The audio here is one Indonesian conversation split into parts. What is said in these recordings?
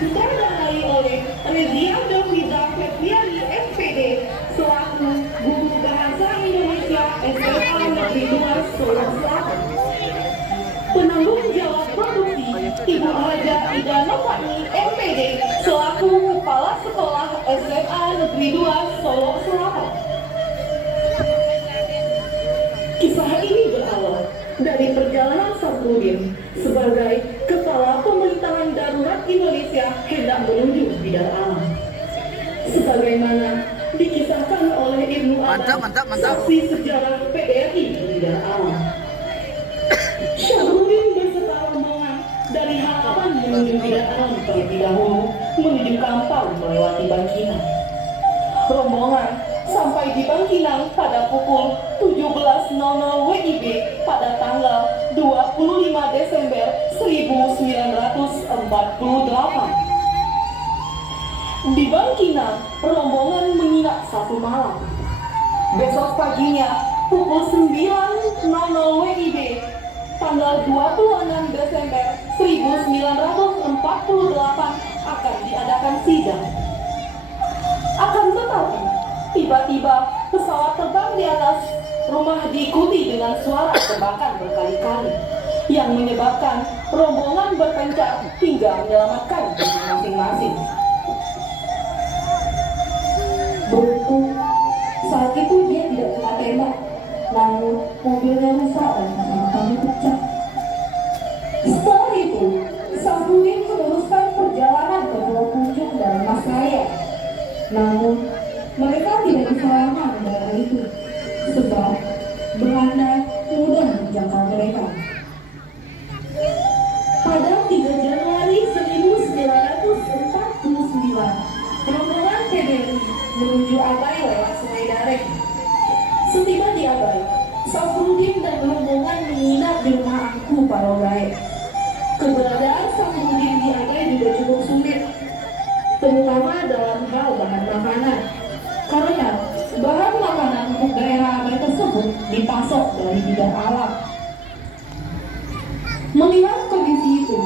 disutradarai oleh Rezia Davida Febriani SPD selaku Guru Bahasa Indonesia SMA Negeri 2 Solo Selatan. Penanggung jawab produksi Ibu Haja Ida Novani MPD selaku Kepala Sekolah SMA Negeri 2 Solo Selatan. Kisah ini berawal dari perjalanan Safrudin sebagai Kepala Pemerintahan Darurat Indonesia hendak menuju bidang alam. Sebagaimana dikisahkan oleh Ibnu Adam, saksi sejarah PDRI di bidang alam. Safrudin beserta rombongan dari halaman menuju bidang alam terlebih dahulu menuju Kampar melewati Bangkinang. Rombongan sampai di Bangkinang pada pukul 17.00 WIB pada tanggal 25 Desember 1948. Di Bangkinang, rombongan menginap satu malam. Besok paginya, pukul 9.00 WIB, tanggal 26 Desember 1948 akan diadakan sidang. Akan tetapi, tiba-tiba pesawat terbang di atas rumah diikuti dengan suara tembakan berkali-kali yang menyebabkan rombongan berpencar hingga menyelamatkan diri masing-masing. Beruntung saat itu dia tidak kena tembak, namun mobilnya rusak dan kaki pecah. Setelah itu, Safrudin meneruskan perjalanan ke Pulau Punjung dan Masaya. Namun, mereka tidak diselamatkan daerah itu, sebab Belanda mudah menjangkau mereka. Pada 3 Januari 1949, rombongan PBRI menuju Abai lewat Sungai Dareh. Setiba di Abai, Safrudin dan rombongan menginap di rumah Angku Parogae. Keberadaan Safrudin di Abai juga cukup sulit, terutama dalam hal bahan makanan, karena bahan makanan untuk daerah Abai tersebut dipasok dari bidang alam. Melihat kondisi itu,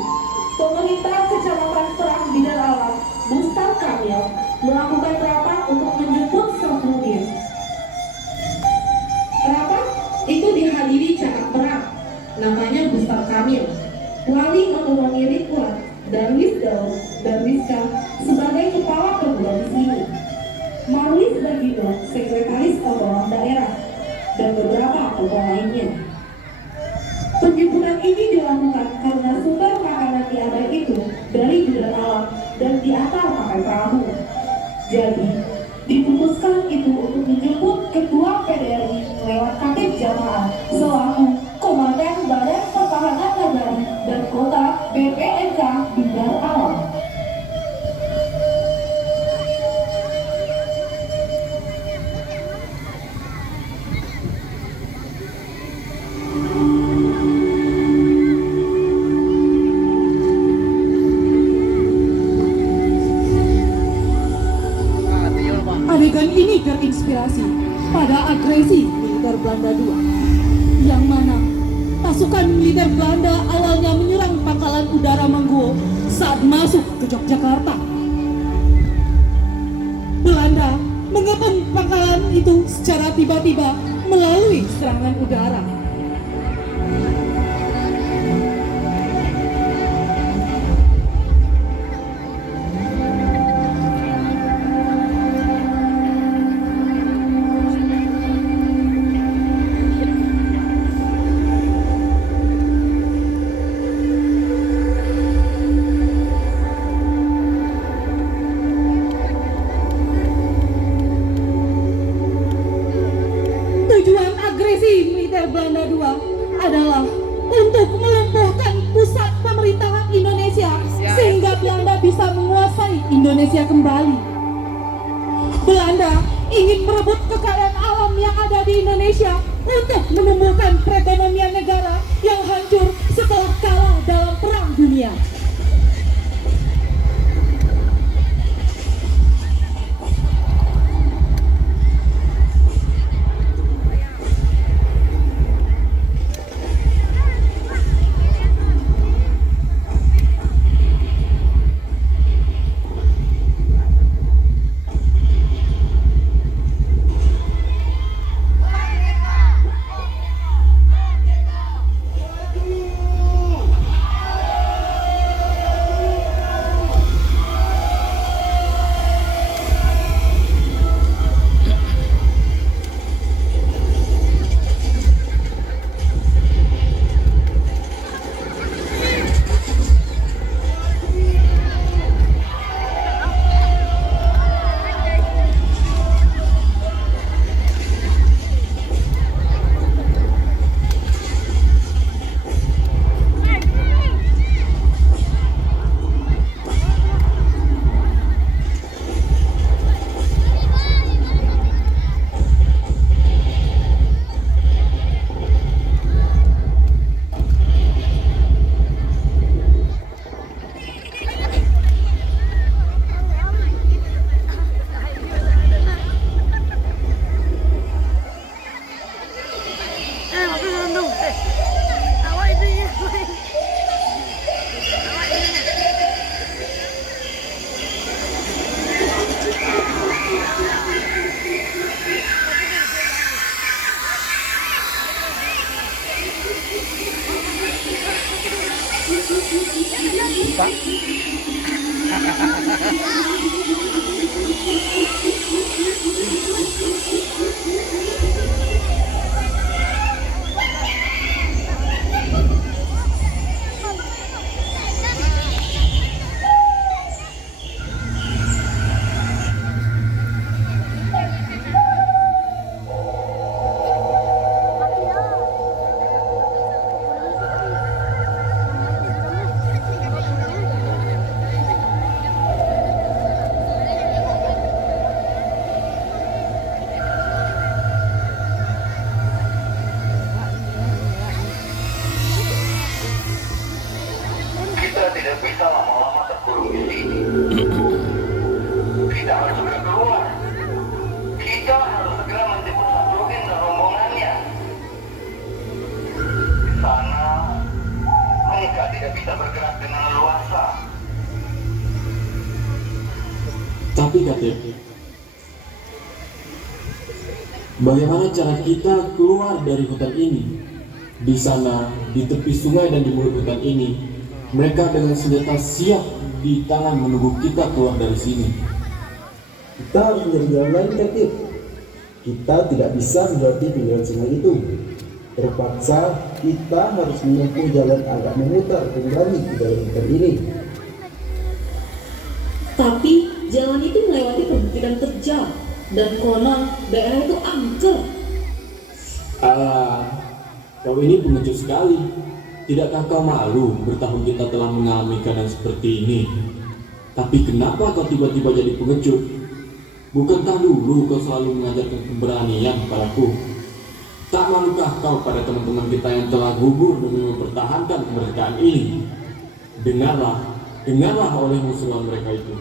pemerintah Kecamatan Perang Bidang Alam, Bustar Kamil, melakukan rapat untuk menjemput Safrudin. Rapat itu dihadiri camat perang, namanya Bustar Kamil, Wali Otonomi Ridwan, Darwis Daud, Darwiska sebagai kepala perguruan tinggi, Marlis Bagindo, sekretaris otonom daerah, dan beberapa tokoh lainnya. Penjemputan ini dilakukan karena sumber makanan di Abai itu dari bidang alam dan diantar pakai perahu. Jadi, diputuskan itu untuk menjemput Ketua PDRI lewat Katib Jamaah selaku Komandan Badan Pertahanan Negara dan Kota BPNK Bidang Alam. Adegan ini terinspirasi pada agresi militer Belanda II, yang mana pasukan militer Belanda awalnya menyerang pangkalan udara Mangguwo saat masuk ke Yogyakarta. Belanda mengepung pangkalan itu secara tiba-tiba melalui serangan udara. Tujuan agresi militer Belanda II adalah untuk melumpuhkan pusat pemerintahan Indonesia sehingga Belanda bisa menguasai Indonesia kembali. Belanda ingin merebut kekayaan alam yang ada di Indonesia untuk menumbuhkan perekonomian negara yang hancur setelah kalah dalam Perang Dunia. Tapi Katib, bagaimana cara kita keluar dari hutan ini? Di sana, di tepi sungai dan di mulut hutan ini, mereka dengan senjata siap di tangan menunggu kita keluar dari sini. Kita harus menjadi jalan lain, Katib. Kita tidak bisa melewati pinggiran sungai itu. Terpaksa kita harus menempuh jalan agak memutar kembali ke dalam hutan ini. Tapi jalan itu melewati perbukitan terjal dan konon daerah itu angker. Kau ini pengecut sekali. Tidakkah kau malu bertahun kita telah mengalami keadaan seperti ini? Tapi kenapa kau tiba-tiba jadi pengecut? Bukankah dulu kau selalu mengajarkan keberanian kepadaku? Tak malukah kau pada teman-teman kita yang telah gugur demi mempertahankan kemerdekaan ini? Dengarlah oleh musuhan mereka itu.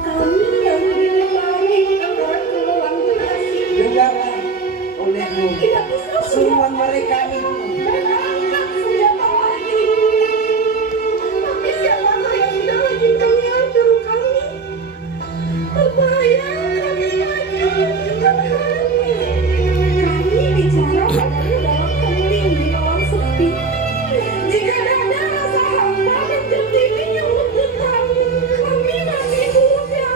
Kami yang lebih baik akan keluar dari Dengarlah olehmu tidak bisa seruan mereka itu. dan angkat senjata lagi. Tapi siapakah yang tidak lagi menyatu kami? Berbahaya kami lagi kami. Kami bicara padanya dalam hening di malam sepi. Jika ada rasa hampa dan jerdini yang menggentar, kami masih muda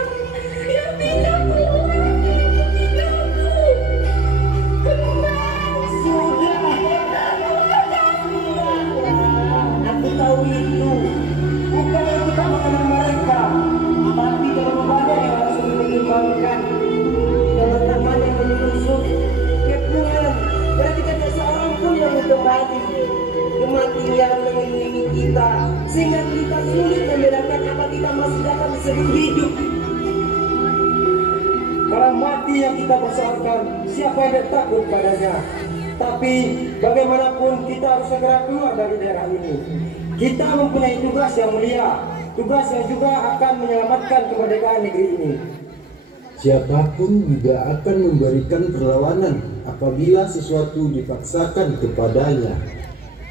yang tidak keluar meninggalku. Kenal Sudah, aku tahu itu. Bukannya kita mengenal mereka, tapi terlalu banyak yang harus menyeimbangkan. Kalau teman yang menusuk, kepulan, berarti tidak seorang pun yang mendekati. Kematian mengelilingi kita, sehingga kita sulit membedakan apa kita masih dapat disebut hidup. Kalau mati yang kita persoalkan, siapa yang tidak takut padanya? Tapi bagaimanapun kita harus segera keluar dari daerah ini. Kita mempunyai tugas yang mulia, tugas yang juga akan menyelamatkan kemerdekaan negeri ini. Siapapun juga akan memberikan perlawanan apabila sesuatu dipaksakan kepadanya.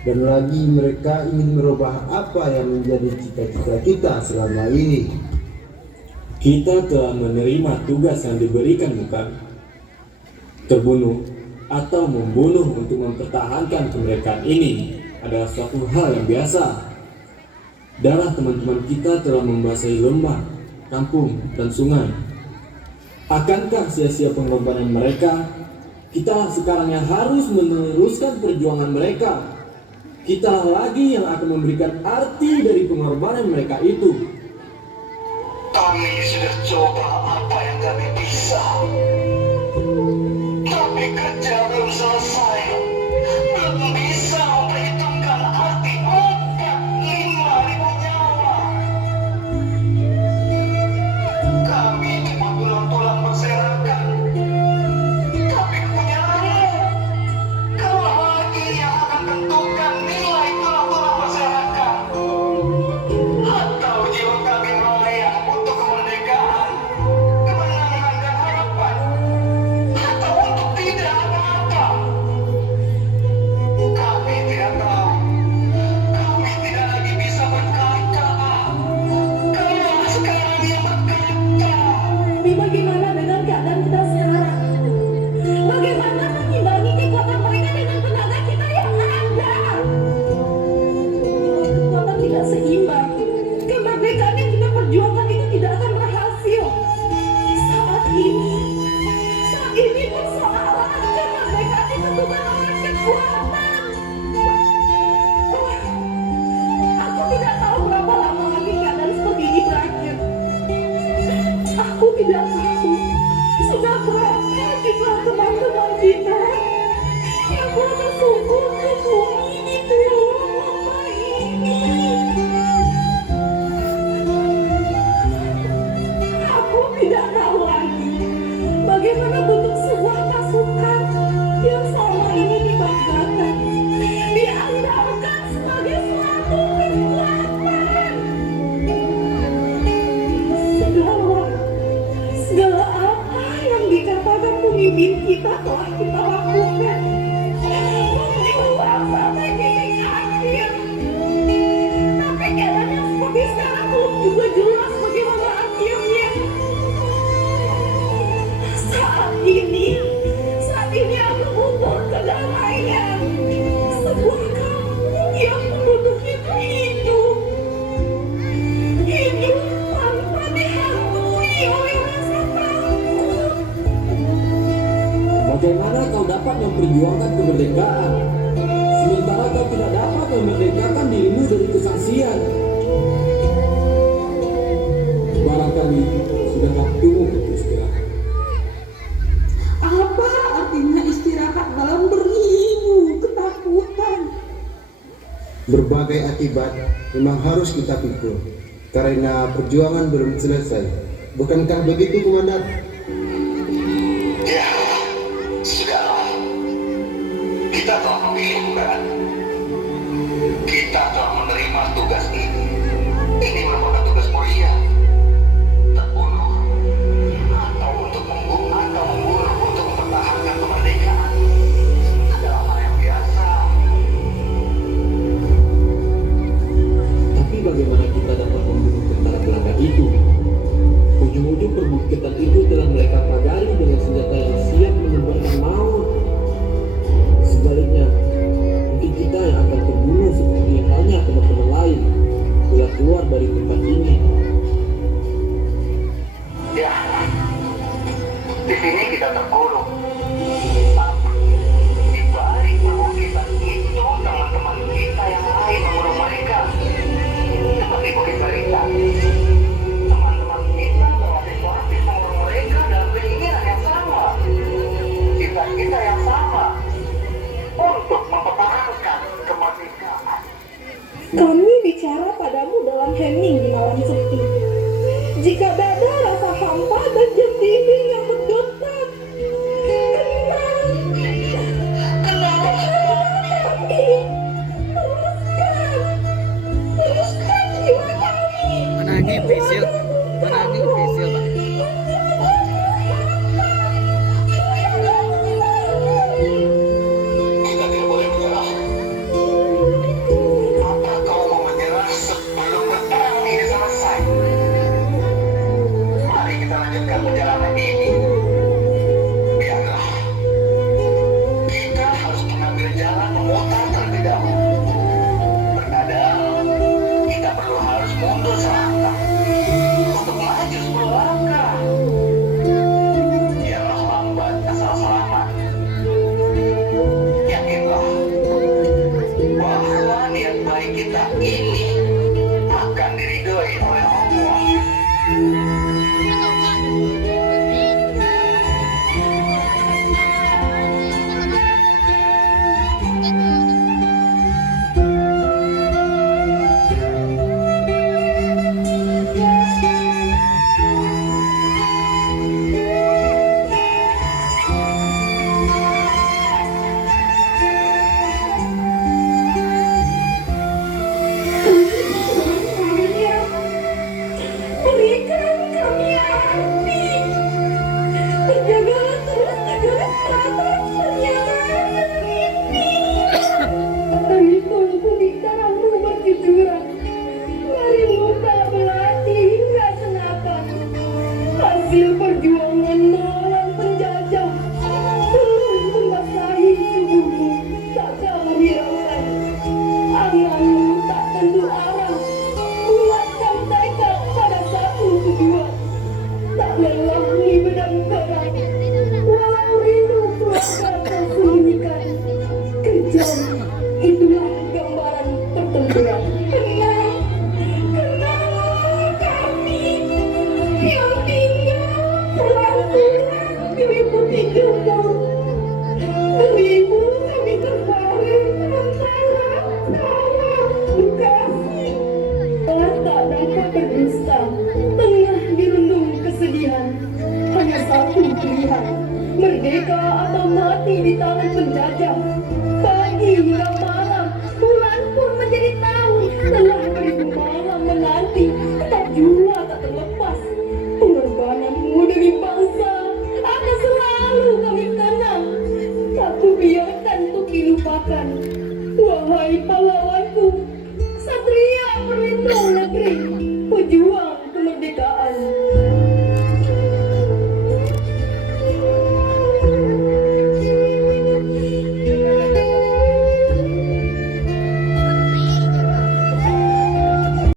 Dan lagi mereka ingin merubah apa yang menjadi cita-cita kita selama ini. Kita telah menerima tugas yang diberikan, bukan? Terbunuh atau membunuh untuk mempertahankan kemerdekaan ini adalah suatu hal yang biasa. Darah teman-teman kita telah membasahi lembah, kampung, dan sungai. Akankah sia-sia pengorbanan mereka? Kita sekarang yang harus meneruskan perjuangan mereka. Kita lagi yang akan memberikan arti dari pengorbanan mereka itu. Kami sudah coba apa yang kami bisa, tapi kerja belum selesai. Belum bisa memperhitungkan arti 4-5 ribu nyawa. Kami cuma tulang-tulang berserakan, tapi kepunyaanmu, kau lagi yang akan tentukan nilai tulang-tulang berserakan. Atau jiwa kami melayang untuk kemerdekaan. Bagaimana kau dapat memperjuangkan kemerdekaan sementara kau tidak dapat memerdekakan dirimu dari kesaksian? Barangkali sudah waktumu untuk istirahat. Apa artinya istirahat dalam berilmu ketakutan? Berbagai akibat memang harus kita pikul karena perjuangan belum selesai. Bukankah begitu, Komandan? Ya, sudahlah. Kita telah memilih, bukan? Kita telah menerima tugas ini. Ini merupakan tugas mulia. Terbunuh atau membunuh untuk mempertahankan kemerdekaan adalah hal yang biasa. Tapi bagaimana kita dapat membunuh tentara Belanda itu? Ujung-ujung perbukitan itu telah mereka pagari dengan senjata yang siap menebarkan maut. Sebaliknya, mungkin kita yang akan terbunuh seperti halnya teman-teman lain bila keluar dari tempat ini. Ya, di sini kita terkurung. Tapi di balik perbukitan itu teman-teman kita yang lain mengurung mereka. Seperti Bukit Barisan. Teman-teman kita berlatih mengurung mereka dalam keinginan yang sama. Cita-cita yang sama untuk mempertahankan kemerdekaan. Kami bicara padamu dalam hening di malam sepi. Jika dada rasa hampa dan jantimu yang berdetak, kenal kami. Teruskan jiwa kami. Menangi visil Pak. Kita tidak boleh menyerah. Apa kau mau menyerah sebelum perang ini selesai? Mari kita lanjutkan perjalanan ini. Biarlah. Kita harus mengambil jalan memutar terlebih dahulu. Terkadang kita perlu harus mundur selangkah untuk maju 10 langkah. Biarlah lambat asal selamat. Yakinlah bahwa niat baik kita ini akan diridhoi oleh Allah. Berikan kami hati. Berjagalah terus negara selatan pernyataan dan mimpi. Dari tungku bintaramu berjujuran. Dari muka belati hingga senapan. Hasil perjuangan melawan penjajah. Belum membasahi tubuhmu. Tak kalah hiraukan. Anganmu tak tentu arah. Bulatkan tekad pada satu tujuan. Tak lelah di bedang perang. Walau rindu keluarga tersembunyikan. Kejam, itulah gambaran pertempuran. Kenal kami yang tinggal pelan-pelan diliputi gempur. Beribu kami terbaring antara kawah Bekasi. Telah tak dapat berdusta, tengah dirundung kesedihan. Hanya satu pilihan, merdeka atau mati di tangan penjajah.